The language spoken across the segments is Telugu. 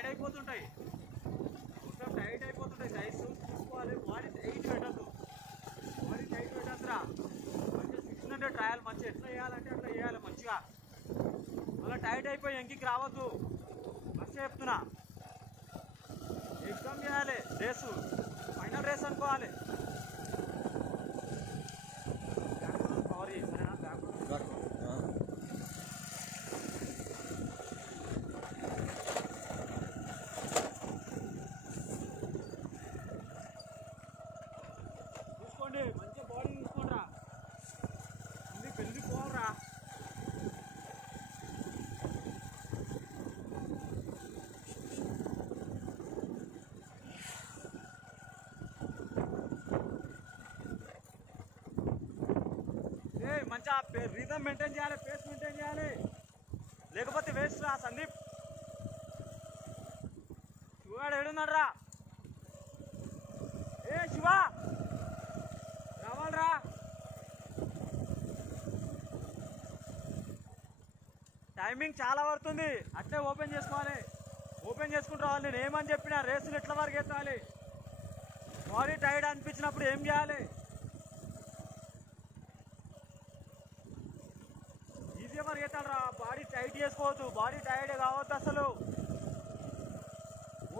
టైట్ అయిపోతుంటాయి, మొత్తం టైట్ అయిపోతుంటాయి. సైజు చూసుకోవాలి. బాడీ టైట్ పెట్టద్దు, బాడీ టైట్ పెట్టద్దురా. మంచిగా 600 ట్రయల్ మంచిగా ఎట్లా వేయాలంటే అట్లా వేయాలి మంచిగా. మళ్ళీ టైట్ అయిపోయి ఎంకికి రావద్దు. మంచిగా చెప్తున్నా, ఎగ్జామ్ చేయాలి. రేసు ఫైనల్ రేస్ అనుకోవాలి. సారీ సరేనా, బ్యాక్ చూసుకోండి, మంచిగా బాడీ చూసుకోండి రా. అన్ని పెళ్ళి పోవాలరా. మంచిగా రిథమ్ మెయింటైన్ చేయాలి, పేస్ మెయింటైన్ చేయాలి, లేకపోతే వేస్ట్ రా. సందీప్ శివాడు ఏడున్నాడు రా. ఏ శివ రావాలరా. టైమింగ్ చాలా పడుతుంది, అట్లే ఓపెన్ చేసుకోవాలి. ఓపెన్ చేసుకుంటూ రావాలి. నేను ఏమని చెప్పినా రేసులు ఎట్ల వరకు ఎత్తాలి. బాడీ టైర్డ్ అనిపించినప్పుడు ఏం చేయాలి. ఈజీగా వరకు ఎత్తాలరా. బాడీ టైట్ చేసుకోవద్దు, బాడీ టైర్డ్ కావద్దు అసలు.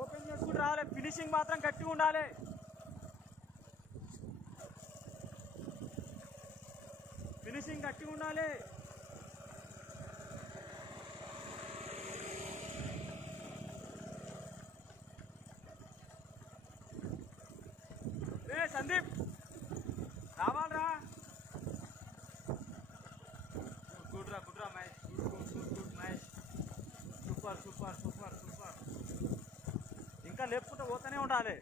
ఓపెన్ చేసుకుంటూ రావాలి. ఫినిషింగ్ మాత్రం గట్టిగా ఉండాలి. ఫినిషింగ్ గట్టిగా ఉండాలి. రే సందీప్ రావాలరా. గుడ్ రా, గుడ్ రా Mahesh, good Mahesh. Super super super super. ఇంకా లేపుకుంటూ పోతూనే ఉండాలి.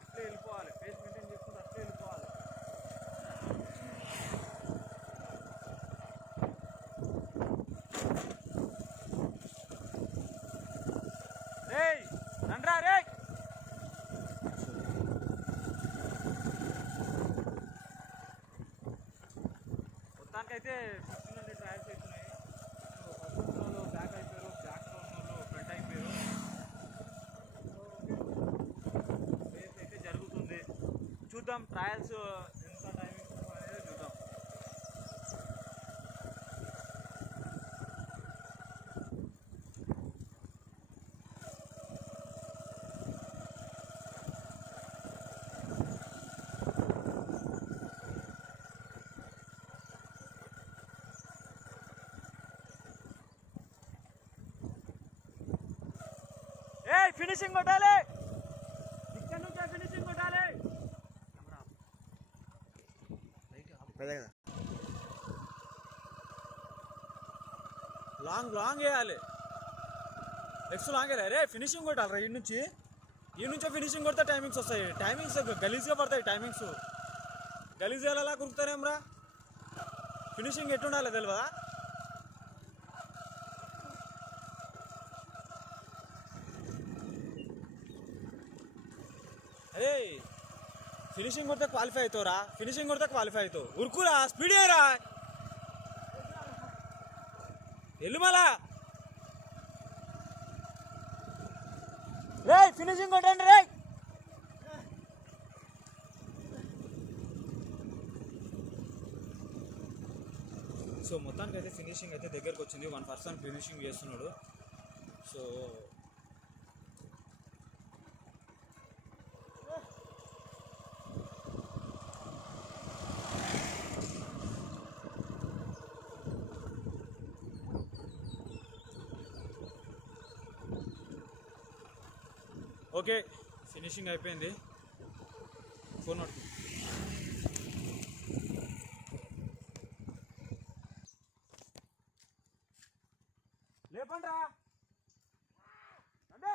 అట్లే వెళ్ళిపోవాలి. ఫేస్ మెయింటైన్ చేసుకుంటూ అట్లే వెళ్ళిపోవాలి. రేయ్ రండ్రా రే. మొత్తానికైతే 1600 ట్రయల్స్ అవుతున్నాయి. ఫస్ట్ వాళ్ళు బ్యాక్ అయిపోయారు, బ్యాక్లో ఉన్న వాళ్ళు ఫ్రంట్ అయిపోయారు. రేస్ అయితే జరుగుతుంది. చూద్దాం ట్రయల్స్ ఎంత టైమింగ్ అనేది చూద్దాం. ఏ ఫినిషింగ్ కొట్టాలి, ఇక్కడ నుంచే ఫినిషింగ్ కొట్టాలి. లాంగ్ లాంగ్ వేయాలి, ఎక్స్ లాంగ్ వేయాలి. రే ఫినిషింగ్ కొట్టాలి. ఈ నుంచే ఫినిషింగ్ కొడితే టైమింగ్స్ వస్తాయి. టైమింగ్స్ గలీజ్గా పడతాయి. టైమింగ్స్ గలీజ్గా ఎలా కురుకుతారేం రా. ఫినిషింగ్ ఎట్టుండాలి తెలియదా. అరే ఫినిషింగ్ కొడితే క్వాలిఫై అవుతావురా. ఫినిషింగ్ కొడితే క్వాలిఫై అవుతావు. ఉరుకురా, స్పీడ్ అయ్యరా. ఎల్లు మళ్ళా. రే ఫినిషింగ్ కొట్టండి రే. సో మొత్తానికి అయితే ఫినిషింగ్ అయితే దగ్గరకు వచ్చింది. 1% ఫినిషింగ్ చేస్తున్నాడు. సో ఓకే ఫినిషింగ్ అయిపోయింది. ఫోన్ పట్టుకో. లేపండి రా. అంటే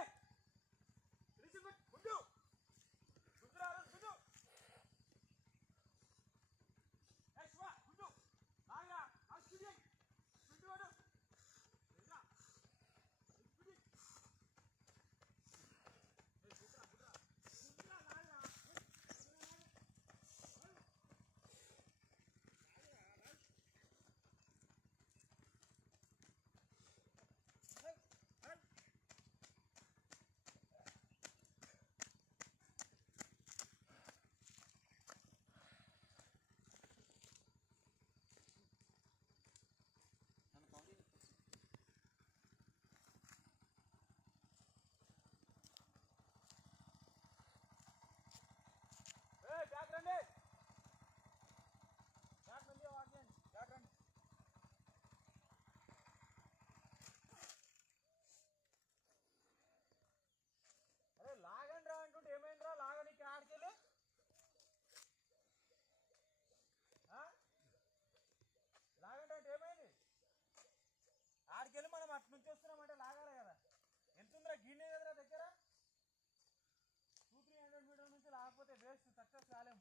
వేస్ట్ సక్సెస్ కాలేం.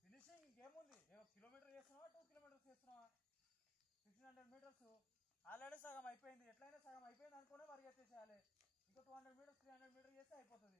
ఫినిషింగ్ ఇంకేముంది, 1 కిలోమీటర్ చేస్తున్నావా 2 కిలోమీటర్స్ చేస్తున్నావా, 1600 మీటర్స్ ఆల్రెడీ సగం అయిపోయింది. ఎట్లయినా సగం అయిపోయింది అనుకునే పరిగెత్తేసేయాలి. ఇంకా 200 మీటర్స్ 300 మీటర్స్ చేస్తే అయిపోతుంది.